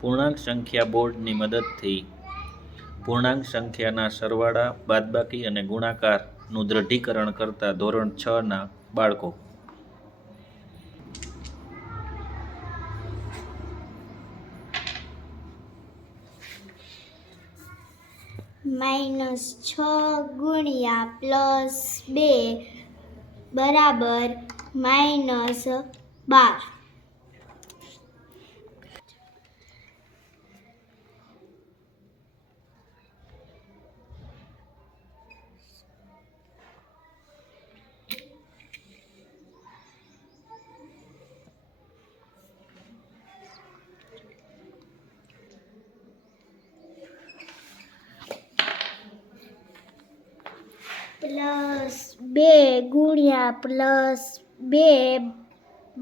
પૂર્ણાંક સંખ્યા બોર્ડની મદદથી પૂર્ણાંક સંખ્યાના સરવાળા, બાદબાકી અને ગુણાકારનું દૃઢીકરણ કરતા ધોરણ 6ના બાળકો. -6 ગુણ્યા +2 બરાબર -12. +2 ગુણ્યા +2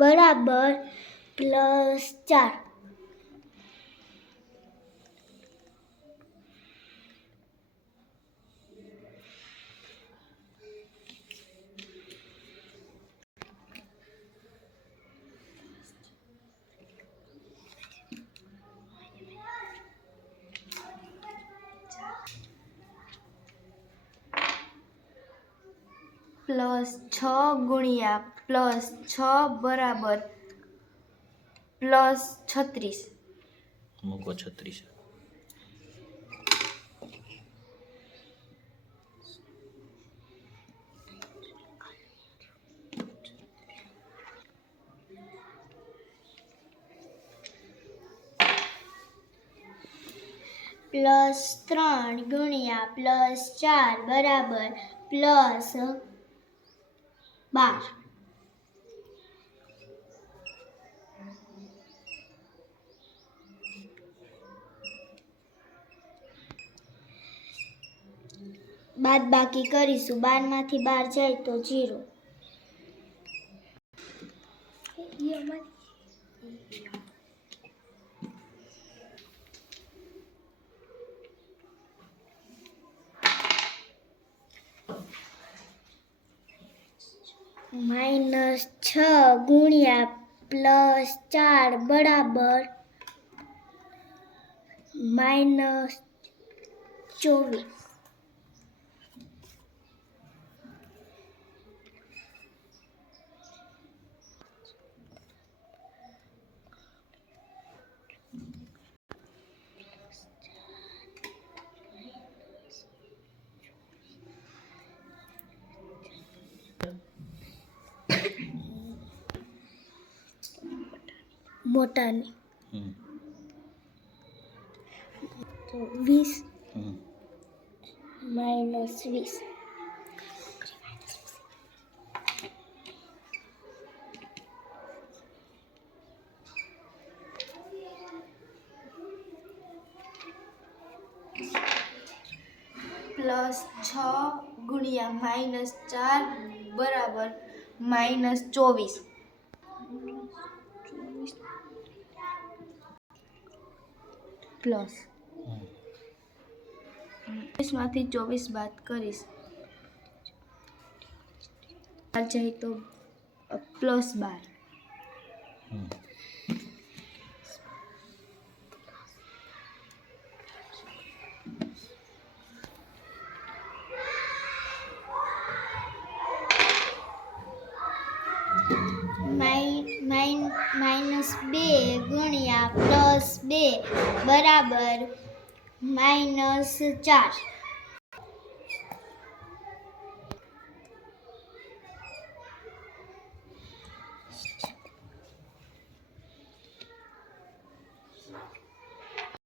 બરાબર +4. +6 ગુણ્યા +6 બરાબર +36. મૂકો 36. +3 ગુણ્યા +4 બરાબર +12. બાદબાકી કરીશું. 12 માંથી 12 જાય તો 0. -6 ગુણ્યા +4 બરાબર -24. મોટાની તો 20 -20. +6 ગુણ્યા -4 બરાબર -24. પ્લસ 20માંથી 24 બાદ કરીશ જાય તો +12. -2 ગુણ્યા +2 બરાબર -4.